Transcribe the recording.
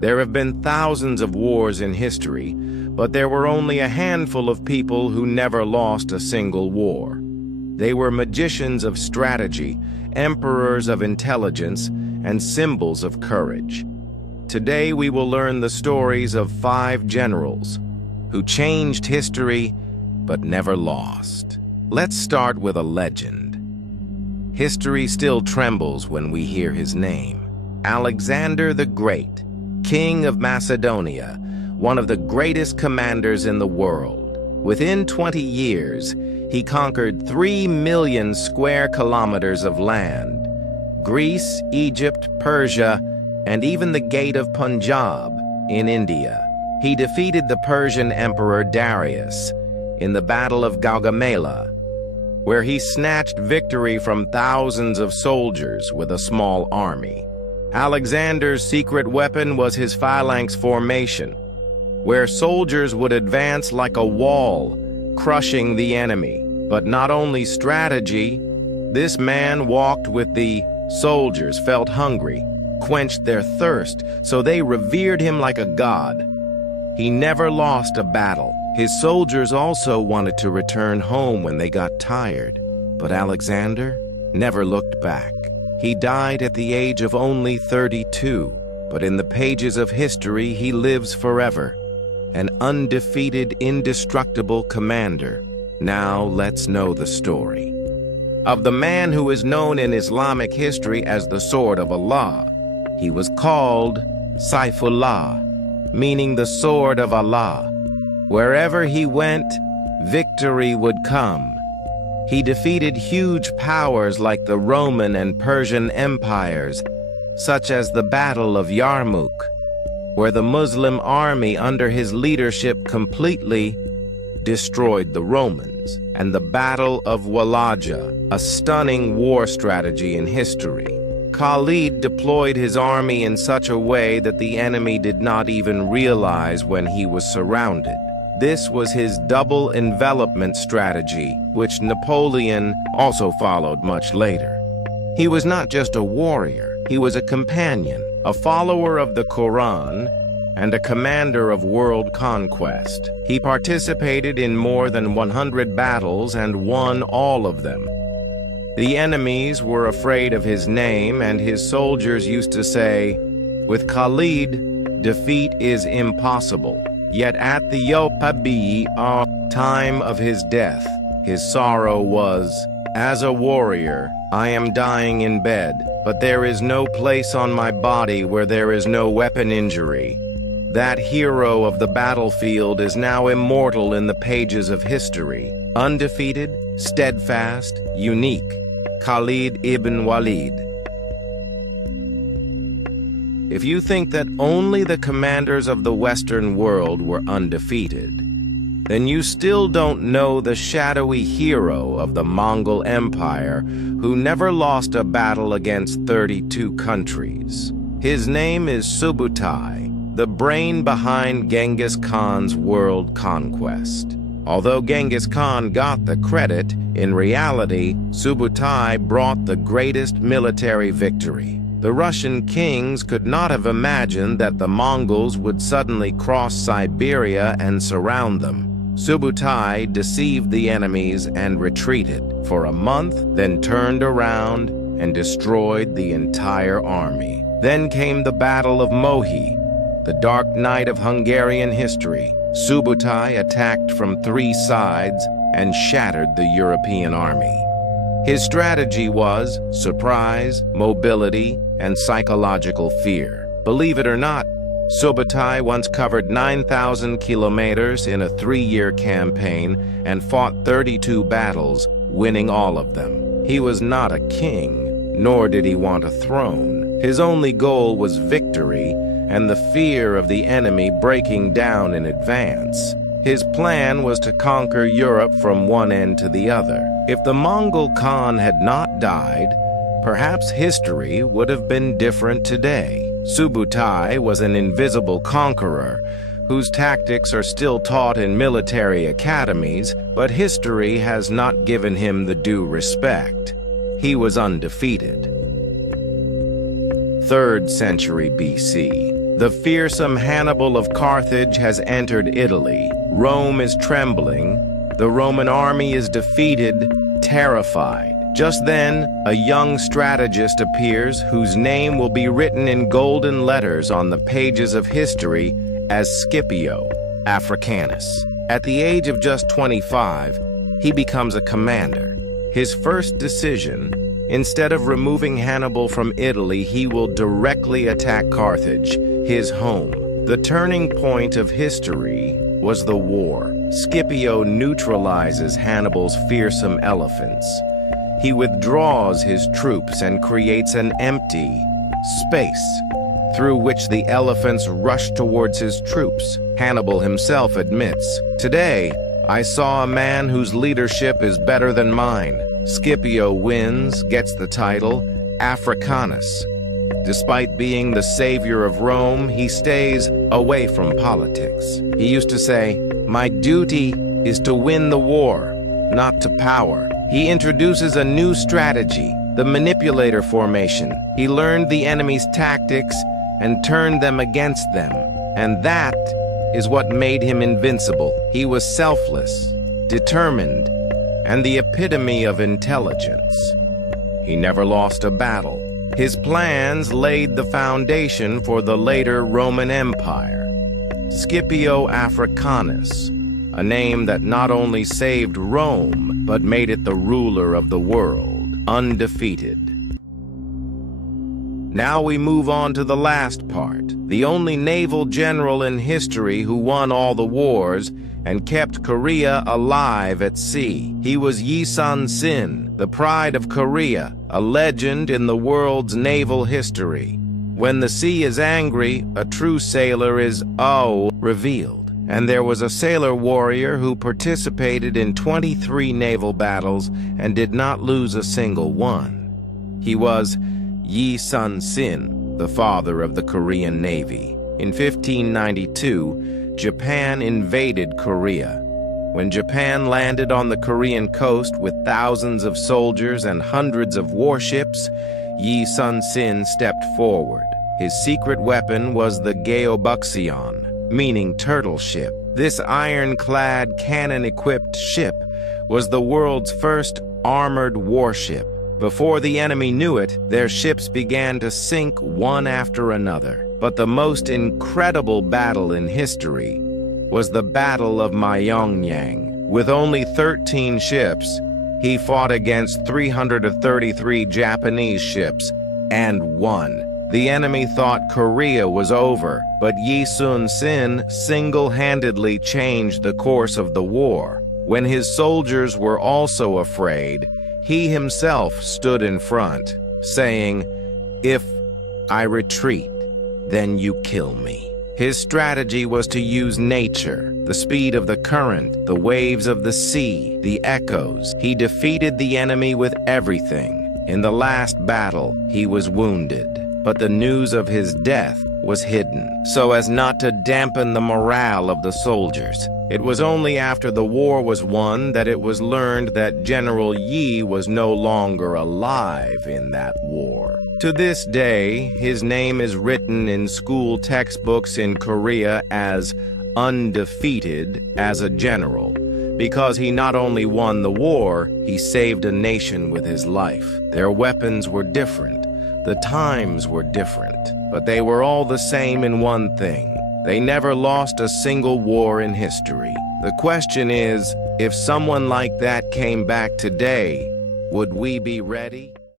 There have been thousands of wars in history, but there were only a handful of people who never lost a single war. They were magicians of strategy, emperors of intelligence, and symbols of courage. Today we will learn the stories of 5 generals who changed history but never lost. Let's start with a legend. History still trembles when we hear his name. Alexander the Great, King of Macedonia, one of the greatest commanders in the world. Within 20 years, he conquered 3 million square kilometers of land. Greece, Egypt, Persia, and even the Gate of Punjab in India. He defeated the Persian Emperor Darius in the Battle of Gaugamela, where he snatched victory from thousands of soldiers with a small army. Alexander's secret weapon was his phalanx formation, where soldiers would advance like a wall, crushing the enemy. But not only strategy, this man walked with the soldiers, felt hungry, quenched their thirst, so they revered him like a god. He never lost a battle. His soldiers also wanted to return home when they got tired, but Alexander never looked back. He died at the age of only 32, but in the pages of history he lives forever, an undefeated, indestructible commander. Now let's know the story of the man who is known in Islamic history as the Sword of Allah. He was called Saifullah, meaning the Sword of Allah. Wherever he went, victory would come. He defeated huge powers like the Roman and Persian empires, such as the Battle of Yarmouk, where the Muslim army under his leadership completely destroyed the Romans, and the Battle of Walaja, a stunning war strategy in history. Khalid deployed his army in such a way that the enemy did not even realize when he was surrounded. This was his double envelopment strategy, which Napoleon also followed much later. He was not just a warrior, he was a companion, a follower of the Quran, and a commander of world conquest. He participated in more than 100 battles and won all of them. The enemies were afraid of his name, and his soldiers used to say, "With Khalid, defeat is impossible." Yet at the time of his death, his sorrow was, "As a warrior, I am dying in bed, but there is no place on my body where there is no weapon injury." That hero of the battlefield is now immortal in the pages of history. Undefeated, steadfast, unique. Khalid ibn Walid. If you think that only the commanders of the Western world were undefeated, then you still don't know the shadowy hero of the Mongol Empire who never lost a battle against 32 countries. His name is Subutai, the brain behind Genghis Khan's world conquest. Although Genghis Khan got the credit, in reality, Subutai brought the greatest military victory. The Russian kings could not have imagined that the Mongols would suddenly cross Siberia and surround them. Subutai deceived the enemies and retreated for a month, then turned around and destroyed the entire army. Then came the Battle of Mohi, the dark night of Hungarian history. Subutai attacked from 3 sides and shattered the European army. His strategy was surprise, mobility, and psychological fear. Believe it or not, Subutai once covered 9,000 kilometers in a 3-year campaign and fought 32 battles, winning all of them. He was not a king, nor did he want a throne. His only goal was victory and the fear of the enemy breaking down in advance. His plan was to conquer Europe from one end to the other. If the Mongol Khan had not died, perhaps history would have been different today. Subutai was an invisible conqueror whose tactics are still taught in military academies, but history has not given him the due respect. He was undefeated. 3rd century BC. The fearsome Hannibal of Carthage has entered Italy. Rome is trembling. The Roman army is defeated, terrified. Just then, a young strategist appears whose name will be written in golden letters on the pages of history as Scipio Africanus. At the age of just 25, he becomes a commander. His first decision, instead of removing Hannibal from Italy, he will directly attack Carthage, his home. The turning point of history was the war. Scipio neutralizes Hannibal's fearsome elephants. He withdraws his troops and creates an empty space through which the elephants rush towards his troops. Hannibal himself admits, "Today, I saw a man whose leadership is better than mine." Scipio wins, gets the title Africanus. Despite being the savior of Rome, he stays away from politics. He used to say, "My duty is to win the war, not to power." He introduces a new strategy, the manipulator formation. He learned the enemy's tactics and turned them against them. And that is what made him invincible. He was selfless, determined, and the epitome of intelligence. He never lost a battle. His plans laid the foundation for the later Roman Empire. Scipio Africanus, a name that not only saved Rome, but made it the ruler of the world, undefeated. Now we move on to the last part, the only naval general in history who won all the wars and kept Korea alive at sea. He was Yi Sun-sin, the pride of Korea, a legend in the world's naval history. When the sea is angry, a true sailor is revealed. And there was a sailor warrior who participated in 23 naval battles and did not lose a single one. He was Yi Sun-sin, the father of the Korean Navy. In 1592, Japan invaded Korea. When Japan landed on the Korean coast with thousands of soldiers and hundreds of warships, Yi Sun-sin stepped forward. His secret weapon was the Geobuxion, meaning turtle ship. This ironclad, cannon-equipped ship was the world's first armored warship. Before the enemy knew it, their ships began to sink one after another. But the most incredible battle in history was the Battle of Myeongyang. With only 13 ships, he fought against 333 Japanese ships and won. The enemy thought Korea was over, but Yi Sun-sin single-handedly changed the course of the war. When his soldiers were also afraid, he himself stood in front, saying, "If I retreat, then you kill me." His strategy was to use nature, the speed of the current, the waves of the sea, the echoes. He defeated the enemy with everything. In the last battle, he was wounded, but the news of his death was hidden, so as not to dampen the morale of the soldiers. It was only after the war was won that it was learned that General Yi was no longer alive in that war. To this day, his name is written in school textbooks in Korea as undefeated as a general, because he not only won the war, he saved a nation with his life. Their weapons were different, the times were different, but they were all the same in one thing. They never lost a single war in history. The question is, if someone like that came back today, would we be ready?